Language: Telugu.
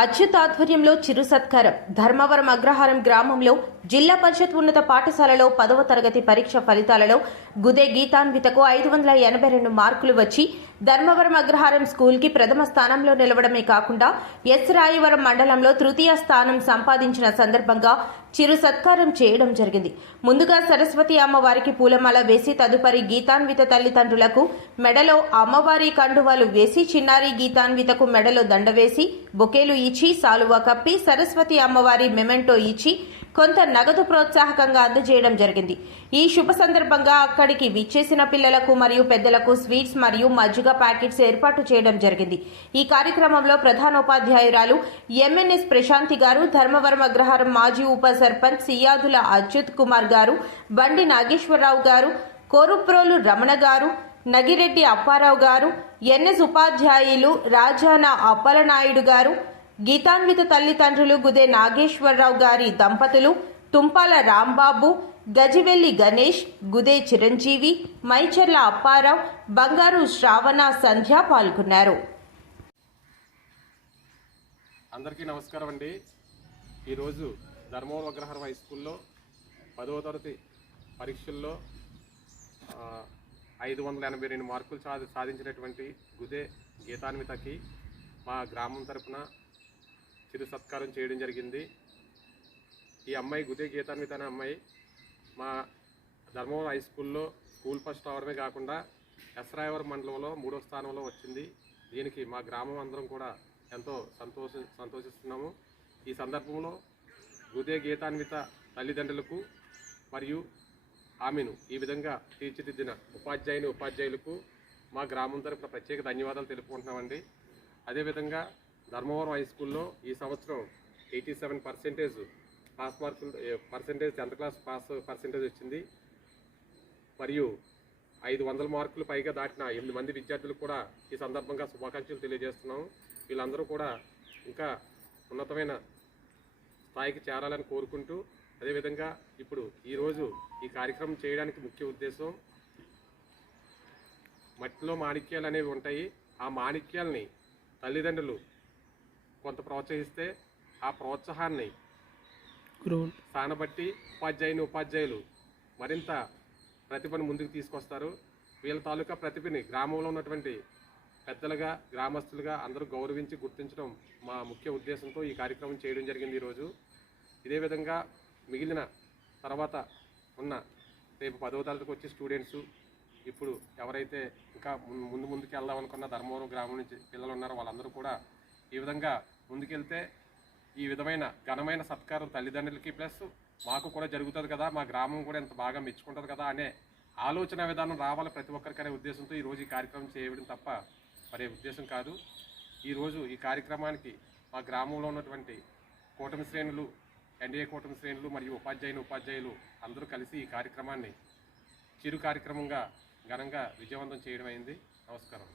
అచ్యుత్ ఆధ్వర్యంలో చిరు సత్కారం. ధర్మవరం అగ్రహారం గ్రామంలో జిల్లా పరిషత్ ఉన్నత పాఠశాలలో 10వ తరగతి పరీక్ష ఫలితాలలో గుదే గీతాన్వితకు 582 మార్కులు వచ్చి ధర్మవరం అగ్రహారం స్కూల్కి ప్రథమ స్థానంలో నిలవడమే కాకుండా ఎస్ రాయవరం మండలంలో తృతీయ స్థానం సంపాదించిన సందర్భంగా చిరు సత్కారం చేయడం జరిగింది. ముందుగా సరస్వతి అమ్మవారికి పూలమాల వేసి తదుపరి గీతాన్విత తల్లిదండ్రులకు మెడలో అమ్మవారి కండువాలు వేసి చిన్నారి గీతాన్వితకు మెడలో దండ వేసి బొకేలు ఇచ్చి సాలువా కప్పి సరస్వతి అమ్మవారి మెమెంటో ఇచ్చి కొంత నగదు ప్రోత్సాహకంగా అందజేయడం జరిగింది. ఈ శుభ సందర్భంగా అక్కడికి విచ్చేసిన పిల్లలకు మరియు పెద్దలకు స్వీట్స్ మరియు మజ్జిగ ప్యాకెట్స్ ఏర్పాటు చేయడం జరిగింది. ఈ కార్యక్రమంలో ప్రధానోపాధ్యాయురాలు ఎంఎన్ఎస్ ప్రశాంతి గారు, ధర్మవరం అగ్రహారం మాజీ ఉప సర్పంచ్ సియాదుల అచ్యుత్ కుమార్ గారు, బండి నాగేశ్వరరావు గారు, కోరుప్రోలు రమణ గారు, నగిరెడ్డి అప్పారావు గారు, ఎన్ఎస్ ఉపాధ్యాయులు రాజాన అప్పలనాయుడు గారు, గీతాన్విత తల్లిదండ్రులు గుదే నాగేశ్వరరావు గారి దంపతులు, తుంపాల రాంబాబు, గజివెల్లి గణేష్, గుదే చిరంజీవి, మైచర్ల అప్పారావు, బంగారు శ్రావణ సంధ్య పాల్గొన్నారు. అందరికీ నమస్కారం అండి. ఈరోజు ధర్మవరం అగ్రహారం హై స్కూల్లో 10వ తరగతి పరీక్షల్లో 582 మార్కులు సాధించినటువంటి గుదే గీతాన్వితకి మా గ్రామం తరపున చిరు సత్కారం చేయడం జరిగింది. ఈ అమ్మాయి గుదే గీతాన్విత అనే అమ్మాయి మా ధర్మవరం హై స్కూల్లో స్కూల్ ఫస్ట్ అవడమే కాకుండా ఎస్రాయవరం మండలంలో 3వ స్థానంలో వచ్చింది. దీనికి మా గ్రామం అందరం కూడా ఎంతో సంతోషిస్తున్నాము. ఈ సందర్భంలో గుదే గీతాన్విత తల్లిదండ్రులకు మరియు ఆమెను ఈ విధంగా తీర్చిదిద్దిన ఉపాధ్యాయులకు మా గ్రామం తరపున ప్రత్యేక ధన్యవాదాలు తెలుపుకుంటున్నామండి. అదేవిధంగా ధర్మవరం హై స్కూల్లో ఈ సంవత్సరం 87% పాస్ మార్కులు 10th క్లాస్ పాస్ పర్సెంటేజ్ వచ్చింది. మరియు 500 మార్కులు పైగా దాటిన 8 మంది విద్యార్థులకు కూడా ఈ సందర్భంగా శుభాకాంక్షలు తెలియజేస్తున్నాము. వీళ్ళందరూ కూడా ఇంకా ఉన్నతమైన స్థాయికి చేరాలని కోరుకుంటూ, అదేవిధంగా ఇప్పుడు ఈరోజు ఈ కార్యక్రమం చేయడానికి ముఖ్య ఉద్దేశం, మట్టిలో మాణిక్యాలు అనేవి ఉంటాయి. ఆ మాణిక్యాలని తల్లిదండ్రులు కొంత ప్రోత్సహిస్తే ఆ ప్రోత్సాహాన్ని స్థానబట్టి ఉపాధ్యాయులు మరింత ప్రతిభను ముందుకు తీసుకొస్తారు. వీళ్ళ తాలూకా ప్రతిభని గ్రామంలో ఉన్నటువంటి పెద్దలుగా గ్రామస్తులుగా అందరూ గౌరవించి గుర్తించడం మా ముఖ్య ఉద్దేశంతో ఈ కార్యక్రమం చేయడం జరిగింది ఈరోజు. ఇదే విధంగా మిగిలిన తర్వాత ఉన్న రేపు 10వ తరగతికి వచ్చే స్టూడెంట్స్, ఇప్పుడు ఎవరైతే ఇంకా ముందుకు వెళ్దాం అనుకున్న ధర్మవరం గ్రామం నుంచి పిల్లలు ఉన్నారో వాళ్ళందరూ కూడా ఈ విధంగా ముందుకెళ్తే ఈ విధమైన ఘనమైన సత్కారం తల్లిదండ్రులకి ప్లస్ మాకు కూడా జరుగుతుంది కదా, మా గ్రామం కూడా ఎంత బాగా మెచ్చుకుంటుంది కదా అనే ఆలోచన విధానం రావాలి ప్రతి ఒక్కరికనే ఉద్దేశంతో ఈరోజు ఈ కార్యక్రమం చేయడం తప్ప మరే ఉద్దేశం కాదు. ఈరోజు ఈ కార్యక్రమానికి మా గ్రామంలో ఉన్నటువంటి కూటమి శ్రేణులు, ఎన్డీఏ కూటమి శ్రేణులు మరియు ఉపాధ్యాయులు అందరూ కలిసి ఈ కార్యక్రమాన్ని చిరు కార్యక్రమంగా ఘనంగా విజయవంతం చేయడం అయింది. నమస్కారం.